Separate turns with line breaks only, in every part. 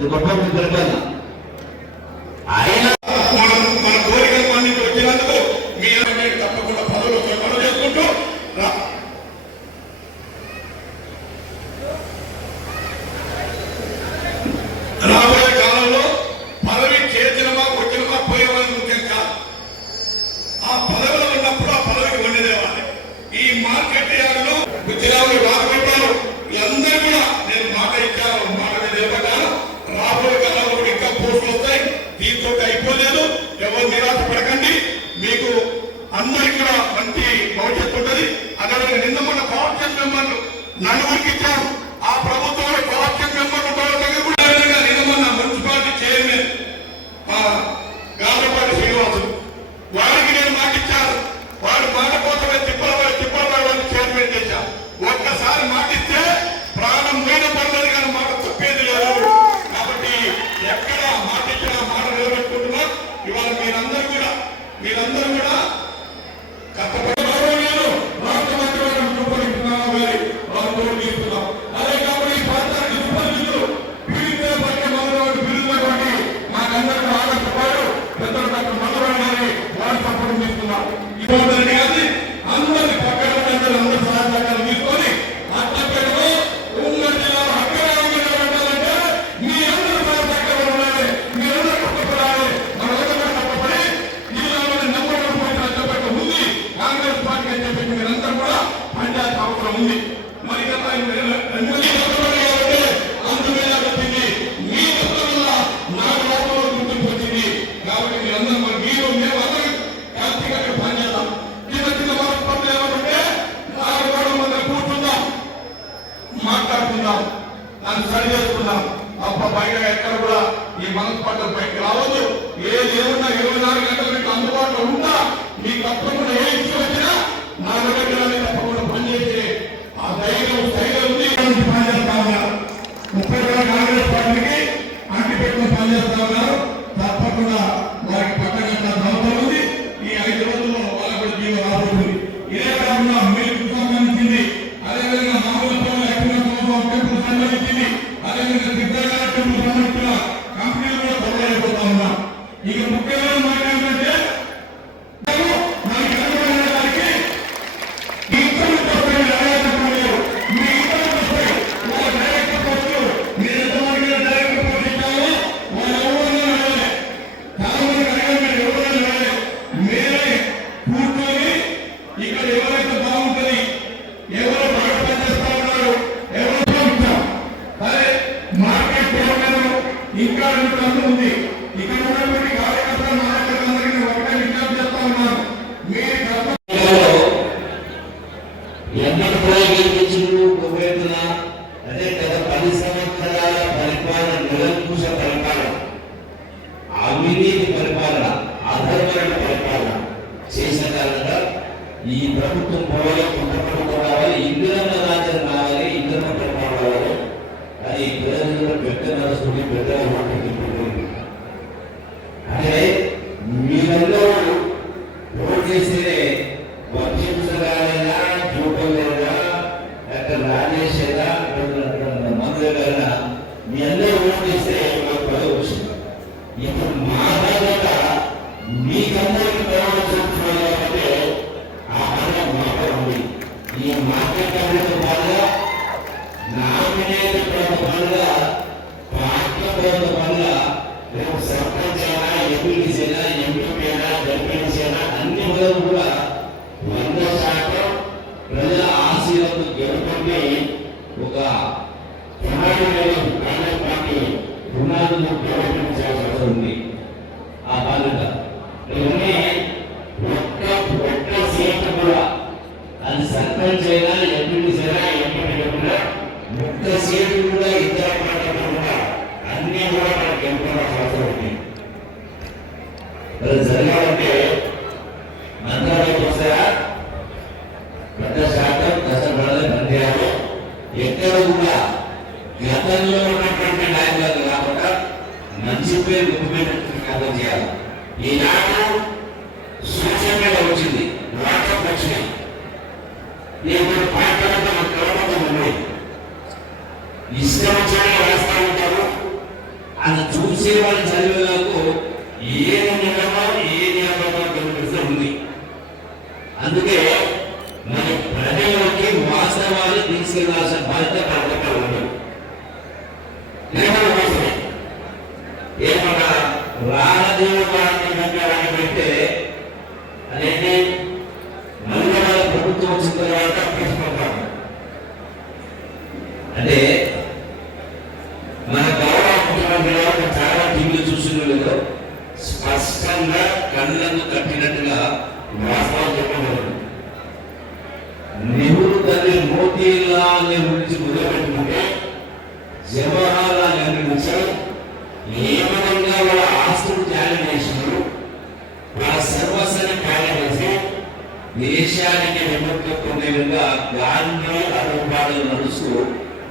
ni kwa kweli ಕೈಗೊಂಡ இதே ఇంకా రెండు పనులు ఉంది. ఇక్కడ ఉన్నటువంటి కార్యకర్తలు నాయకులందరికీ ఒకటే విజ్ఞప్తి చేస్తా ఉన్నాను. మీరు
అదే గత పది సంవత్సరాల పరిపాలన నిరంకుశ పరిపాలన. అవినీతి పరిపాలన పరిపాలన చేసిన కారణంగా ఈ ప్రభుత్వం పోవాలి కొత్త ప్రభుత్వం కావాలి. ఇందులో రాజ్యం రావాలి ఇందిరమ్మ పరిపాలన రావాలి అది ప్రజలు పెద్ద నడుస్తుంది పెద్ద అంటే మీరందరూ ఓటు చేస్తే వర్షించగానైనా డాక్టర్ రాజేష్ మీ అందరూ ఓటు చేస్తే మాకు పదవి వచ్చింది ఇప్పుడు మా బాధ్యత మీకందరికీ కాబట్టి ఆ ఉంది ఈ నామినేట్ పనులుగా పార్టీ రేపు సర్పంచ్ అయినా ఎంపీటీసీ అయినా ఎంపీ అయినా జడ్పీటీసీ అయినా అన్ని పదవులు కూడా వంద శాతం ప్రజల ఆశీర్వాదం గెలుపొంది ఒక ప్రణాళికలో కాంగ్రెస్ పార్టీ పునాదులు డెవలప్మెంట్ చేయాల్సిన అవసరం ఉంది ఆ బాధ్యత ఇవన్నీ ఒక్క ఒక్క సీట్ కూడా అది సర్పంచ్ అయినా ఎంపీటీసీ అయినా ఎంపీ కూడా ఒక్క సీటు కూడా ఇద్దరు మాట్లాడకుండా అన్ని కూడా మనకి గెలుపుకోవాల్సిన అవసరం ఉంది మరి జరగాలంటే మంత్రాలయం వస్తాయా పెద్ద శాతం కష్టపడాలి పనిచేయాలి ఎక్కడ కూడా గతంలో ఉన్నటువంటి కాకుండా మంచి పేరు గుర్తుపెట్టుకుని చేయాలి. ఈనాడు అందుకే మన ప్రజలకి వాస్తవాన్ని తీసుకెళ్ళాల్సిన బాధ్యత ప్రభుత్వం ఉంది. ఏమన్నా రాజదేవాన్ని వెంకటరామని పెడితే అదేంటి మళ్ళీ ప్రభుత్వం వచ్చిన తర్వాత అంటే వ్యవహారాలు అందించారు ఏ విధంగా వాళ్ళ ఆస్తులు త్యాగం దేశానికి విముక్తి పొందే విధంగా గాంధీ అరుణాలు నడుస్తూ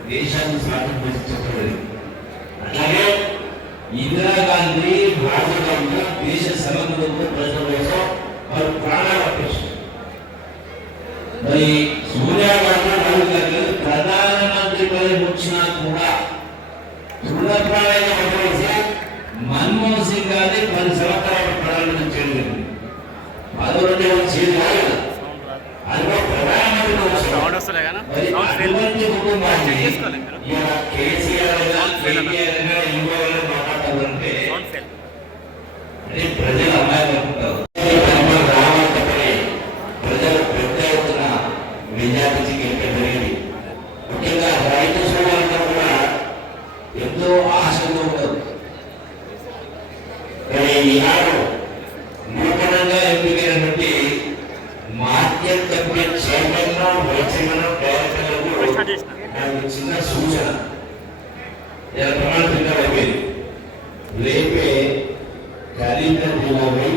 దేశాన్ని స్వాతంత్రం చెప్పలేదు అలాగే ఇందిరాగాంధీ భారతదేశంలో దేశ సమగ్రంతో ప్రజల కోసం వారు ప్రాణాలు అప్పేశారు మరి సూర్యాగాంధీ సంవత్సరాలకు మన్మోహన్ సింగ్ గారిని పది సంవత్సరాలకు ప్రధానమంత్రి చేయలేదు పదో రెండు చేయలేదు అది ప్రధానమంత్రి అటువంటి కుటుంబాన్ని కేసీఆర్ ఇంకో చిన్న సూచన నేను ప్రమాణంగా అయిపోయింది రేపే కరీంనగర్ జిల్లాపై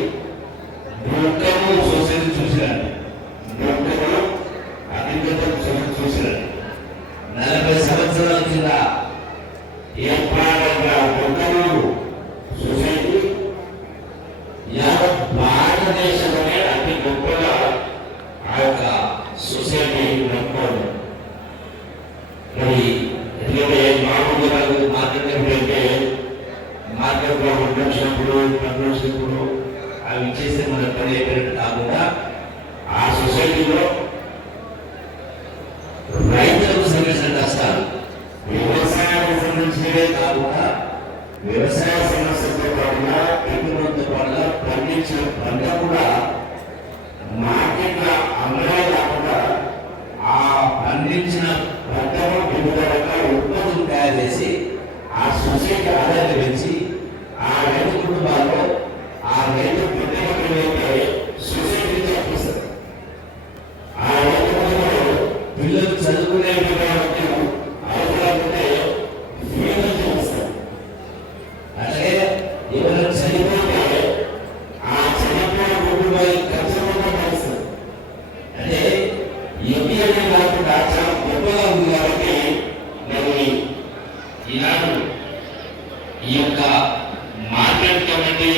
డ్రోకము సొసైటీ చూసినట్టు అవి ఇచ్చేస్తే మన పని అయిపోయినట్టు కాకుండా ఆ సొసైటీలో చదువుకునేటువంటి అవసరాలుంటే జీవనం చేస్తారు అదే ఎవరైనా చనిపోతే ఆ చనిపోయిన గుడ్డుపై ఖచ్చితంగా కలుస్తారు అదే ఎంపీ అనే కాకుండా చాలా గొప్పగా ఉంది కాబట్టి నేను ఈ యొక్క మార్కెట్ కమిటీ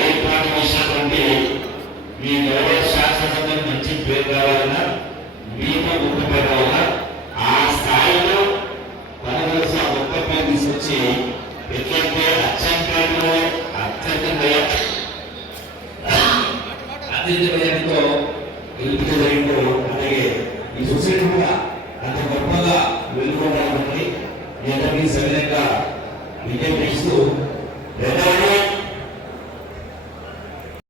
ఏర్పాటు చేసినటువంటి మీ గౌరవ శాసనసభ మంచి పేరు కావాలన్నా nadie debería